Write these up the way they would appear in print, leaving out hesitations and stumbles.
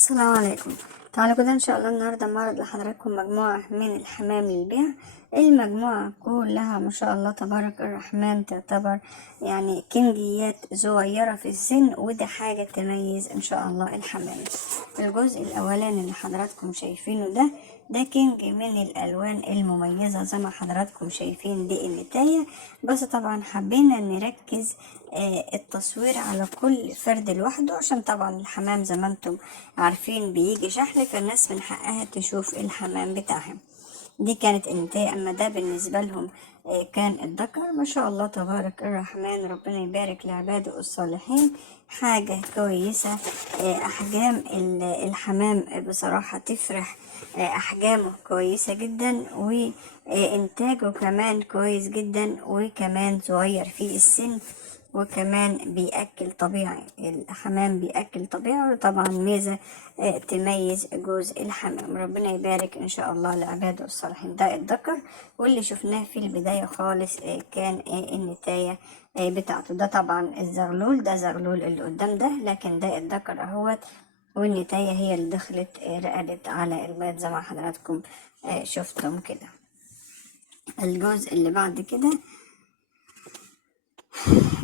السلام عليكم. تعالوا كده ان شاء الله النهارده معرض لحضراتكم مجموعة من الحمام للبيع. المجموعة كلها ما شاء الله تبارك الرحمن تعتبر يعني كنجيات صغيرة في السن، وده حاجة تميز ان شاء الله الحمام. الجزء الاولاني اللي حضراتكم شايفينه ده كنج من الالوان المميزة زي ما حضراتكم شايفين، دي النتاية. بس طبعا حبينا نركز التصوير على كل فرد لوحده، عشان طبعا الحمام زي ما انتم عارفين بيجي شحن، فالناس من حقها تشوف الحمام بتاعهم. دي كانت النتاية، اما ده بالنسبة لهم كان الذكر. ما شاء الله تبارك الرحمن، ربنا يبارك لعباده الصالحين. حاجة كويسة. احجام الحمام بصراحة تفرح. احجامه كويسة جدا، وانتاجه كمان كويس جدا، وكمان صغير في السن، وكمان بيأكل طبيعي. الحمام بيأكل طبيعي، وطبعا ميزة تميز جوز الحمام. ربنا يبارك ان شاء الله لعباده الصالحين. ده الذكر، واللي شفناه في البداية خالص كان النتاية بتاعته. ده طبعا الزغلول، ده زغلول اللي قدام ده، لكن ده الذكر اهوت، والنتاية هي اللي دخلت رقدت على البيض زي ما حضراتكم شفتم كده. الجزء اللي بعد كده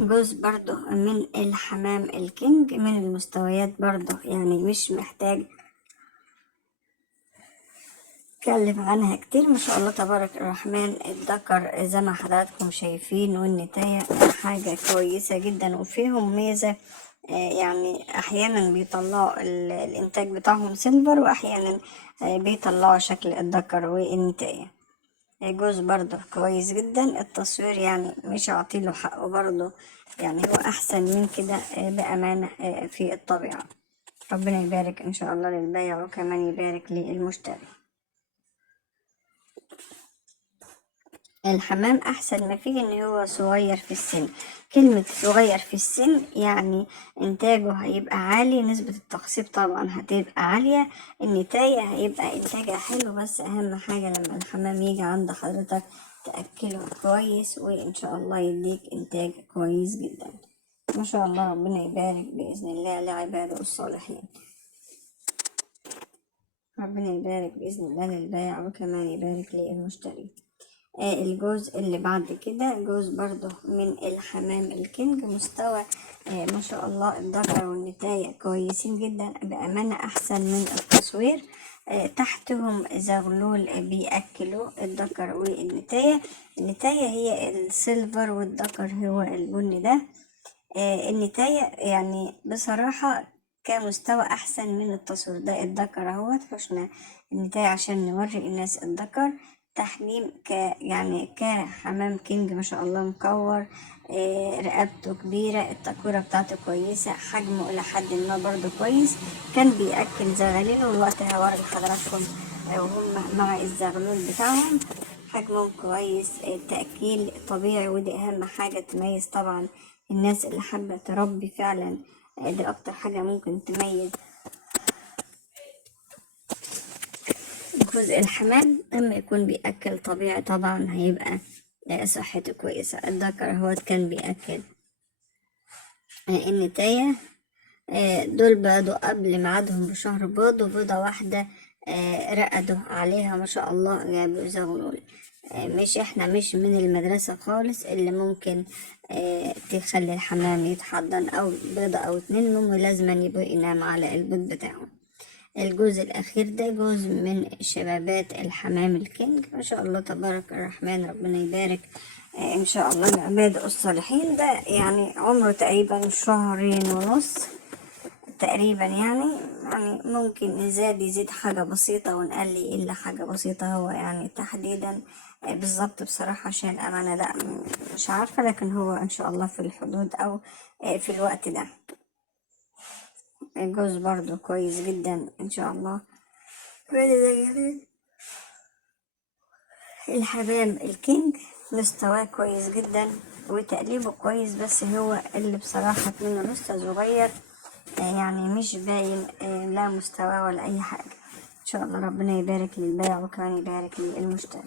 جزء برضو من الحمام الكينج، من المستويات برضو يعني مش محتاج اتكلم عنها كتير. ما شاء الله تبارك الرحمن، الذكر زي ما حضراتكم شايفين، والنتاية حاجة كويسة جدا، وفيهم ميزة يعني احيانا بيطلعوا الانتاج بتاعهم سيلفر، واحيانا بيطلعوا شكل الذكر والنتاية. جوز برضه كويس جدا. التصوير يعني مش هعطيله حقه برضه، يعني هو احسن من كده بامانه في الطبيعه. ربنا يبارك ان شاء الله للبيع، وكمان يبارك للمشتري. الحمام احسن ما فيه ان هو صغير في السن. كلمة صغير في السن يعني انتاجه هيبقى عالي، نسبة التخصيب طبعا هتبقى عالية، النتاية هيبقى انتاجها حلو. بس اهم حاجة لما الحمام يجي عند حضرتك تأكله كويس، وان شاء الله يديك انتاج كويس جدا. ما شاء الله ربنا يبارك بإذن الله لعباده الصالحين. ربنا يبارك بإذن الله للبائع، وكمان يبارك للمشتري. الجزء اللي بعد كده جزء برضه من الحمام الكينج. مستوى ما شاء الله الذكر والنتاية كويسين جدا بأمانة، أحسن من التصوير. تحتهم زغلول بيأكلوا الذكر والنتاية. النتاية هي السيلفر، والذكر هو البني ده. النتاية يعني بصراحة كمستوى أحسن من التصوير. ده الذكر اهوت، حشنا النتاية عشان نوري الناس الذكر. تحجيم يعني كحمام كينج ما شاء الله مكور. رقبته كبيرة، التكورة بتاعته كويسة، حجمه إلى حد ما برضه كويس. كان بيأكل زغالين، والوقت هوري لحضراتكم وهم مع الزغلول بتاعهم. حجمهم كويس، التأكيل طبيعي، ودي أهم حاجة تميز طبعا الناس اللي حابة تربي فعلا. دي أكتر حاجة ممكن تميز جزء الحمام. أما يكون بيأكل طبيعي طبعا هيبقى صحته كويسة. الذكر هو كان بيأكل النتاية. دول بيضوا قبل ميعادهم بشهر، بيضوا بيضة واحدة رقدوا عليها ما شاء الله جابوا زغلول. مش احنا مش من المدرسة خالص اللي ممكن تخلي الحمام يتحضن، او بيضة او اتنين منهم لازم يبقوا ينام على البيض بتاعهم. الجزء الأخير ده جزء من شبابات الحمام الكينج. ما شاء الله تبارك الرحمن، ربنا يبارك إن شاء الله لعباد الصالحين. ده يعني عمره تقريبا شهرين ونص تقريبا، يعني ممكن يزيد حاجة بسيطة ونقلي إلا حاجة بسيطة. هو يعني تحديدا بالظبط بصراحة عشان الأمانة لا مش عارفة، لكن هو إن شاء الله في الحدود أو في الوقت ده. الجوز برضو كويس جدا إن شاء الله. الحمام الكينج مستواه كويس جدا، وتقليبه كويس، بس هو اللي بصراحة منه لسه صغير، يعني مش باين لا مستوى ولا أي حاجة. إن شاء الله ربنا يبارك للبائع، وكمان يبارك للمشتري.